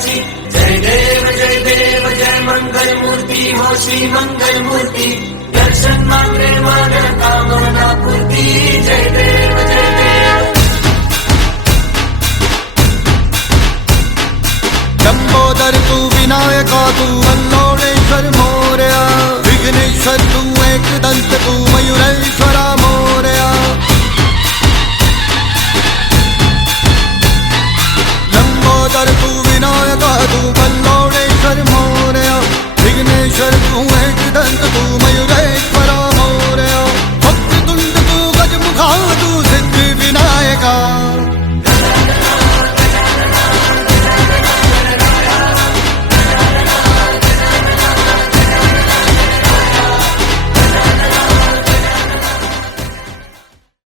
रची। जय देव जय मंगल मूर्ति हो श्री मंगल मूर्ति, दर्शन मात्रे मन कामना पूर्ति।